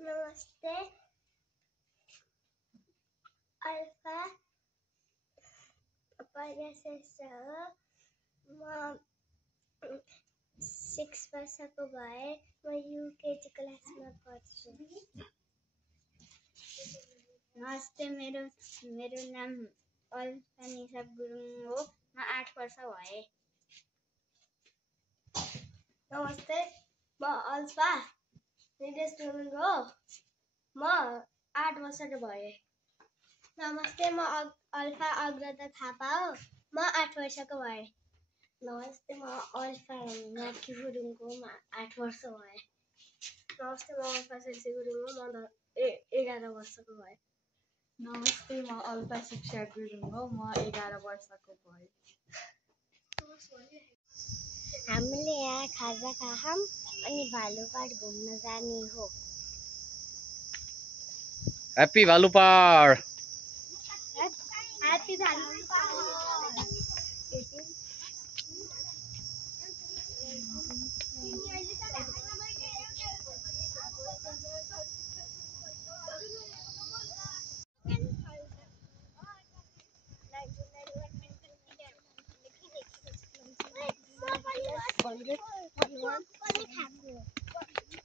नमस्ते अल्फा म 6 वर्षको भए म युकेजी क्लासमा पढ्छु। नमस्ते मेरो नाम अल्फा निशा गुरुङ हो। म 8 वर्ष भए। नमस्ते म अल्फा निदेश गुरुङ हो। म 8 वर्षको भए। नमस्ते म अल्फा अग्रता थापा हो। म 8 वर्षको भए। नमस्ते म अल्फा नाकी गुरुङ हो। म 8 वर्ष भए। नमस्ते म अल्फा सेल्सी गुरुङ हो। म 11 वर्षको भए। नमस्ते म अल्फा शिक्षा गुरुङ हो। म 11 वर्षको भए। हामीले यहाँ खाजा खाम अनि भालुपाड घुम्न जाने हो। ह्याप्पी भालुपाड। ह्याप्पी भालुपाड।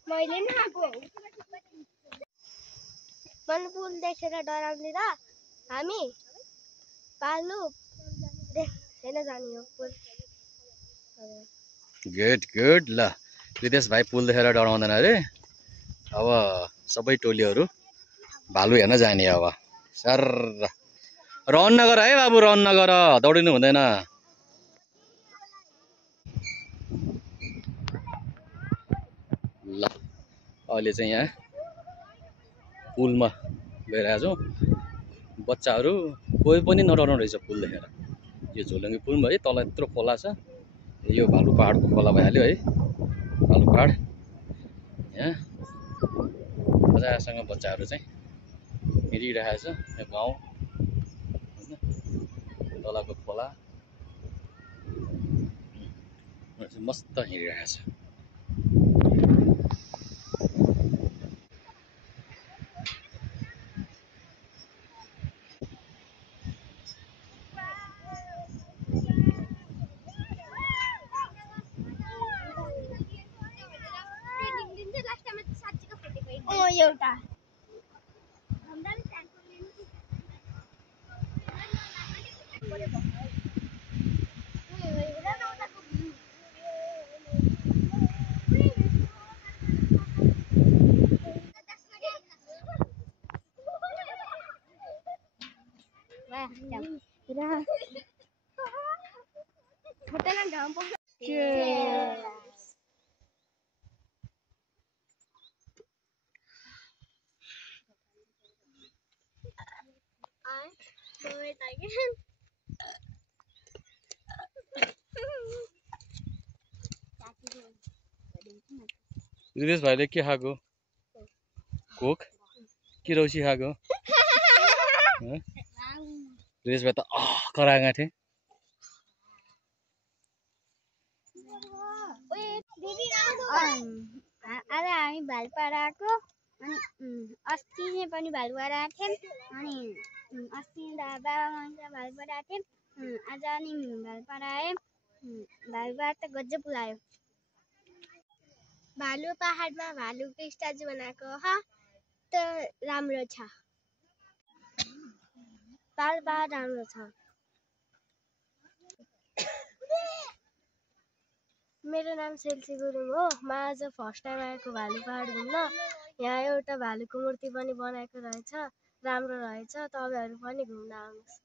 मैले नि खाएको। मन पुल देखेर डराउने र हामी भालु हेर्न जाने हो पुल। गुड ल रितेश भाइ पुल देखेर डराउँदैन अरे। अब सबै टोलीहरू भालु हेर्न जाने। अब सर रन नगर है बाबु, रन नगर, दौडिनु हुँदैन। ल अहिले चाहिँ यहाँ पुलमा गइरहेको छौँ। बच्चाहरू कोही पनि नडराउनु रहेछ पुल देखेर। यो झोलुङ्गे पुल है, तल यत्रो खोला छ। यो भालुपाडको खोला भइहाल्यो है। भालुपाड यहाँ मजासँग बच्चाहरू चाहिँ हिँडिरहेको छ। यो गाउँ होइन, तलको खोला मस्त हिँडिरहेको छ। एउटा रितेश भाइले के खाएको? कोक कि रौसी खाएको? रितेश भाइ त कराएका थिए। आज हामी भालुपाडा आएको अनि अस्ति नै पनि भालुपाडा आएको थियौँ। अनि अस्ति बाबा मम्मी भालुपाडा आएको थियौँ। आज अनि भालुपाडा आयौँ। भालुपाडा त गजब बुलायो। भालु पहाडमा भालुको स्ट्याचु बनाएको ह त राम्रो छ। भालुपाडा राम्रो छ। मेरो नाम सेल्सी गुरुङ हो। म आज फर्स्ट टाइम आएको भालुपाड घुम्न। यहाँ एउटा भालुको मूर्ति पनि बनाएको रहेछ, राम्रो रहेछ। तपाईँहरू पनि घुम्न आउनुहोस्।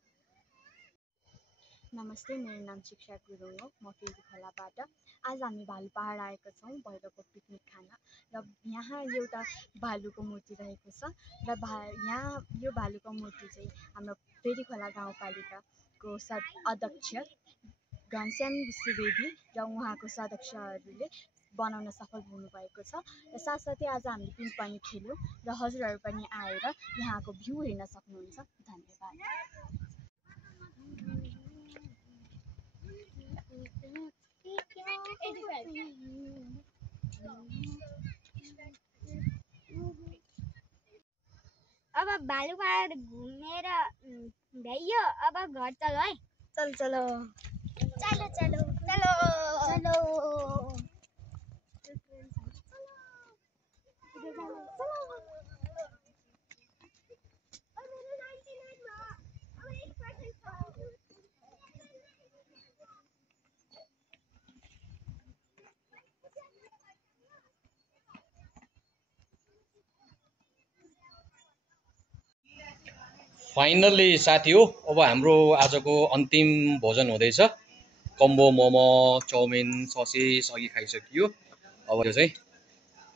नमस्ते मेरो नाम शिक्षा गुरुङ हो। म फेरि खोलाबाट। आज हामी भालुपाड आएका छौँ भैरवको पिकनिक खान। र यहाँ एउटा भालुको मूर्ति रहेको छ। र यहाँ यो भालुको मूर्ति चाहिँ हाम्रो फेरि खोला गाउँपालिकाको अध्यक्ष घनश्याम सुवेदी र उहाँको सदस्यहरूले बनाउन सफल हुनुभएको छ। र साथसाथै आज हामीले पिङ पनि खेल्यौँ र हजुरहरू पनि आएर यहाँको भ्यू हेर्न सक्नुहुन्छ। धन्यवाद। अब भालुपाहाड घुमेर भ्याइयो, अब घर चलो है। चलो चलो चलो चलो चलो चलो फाइनल्ली साथी हो, अब हाम्रो आजको अन्तिम भोजन हुँदैछ। कम्बो मोमो चाउमिन ससेज अघि खाइसकियो। अब यो चाहिँ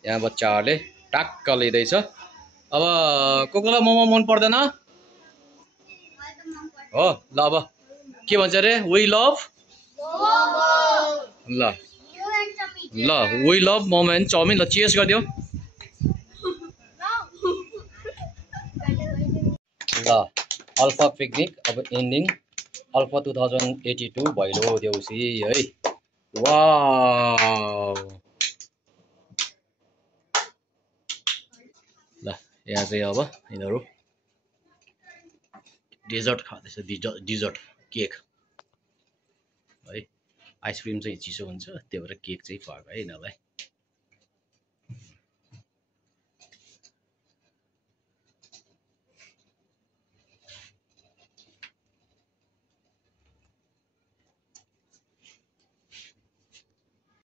यहाँ बच्चाहरूले टाक्क लिँदैछ। अब कोकोलाई मोमो मन पर्दैन हो? ल अब के भन्छ अरे? वी लभ ल ल we love momo and chowmein. ल चियर्स गरिदियो। ल अल्फा पिकनिक अब एन्डिङ। अल्फा 2082 भैलो देउसी है। वाउ ल यहाँ चाहिँ अब यिनीहरू डेजर्ट खाँदैछ। डिजर्ट केक है। आइसक्रिम चाहिँ चिसो हुन्छ, त्यही भएर केक चाहिँ खुवाएको है यिनीहरूलाई।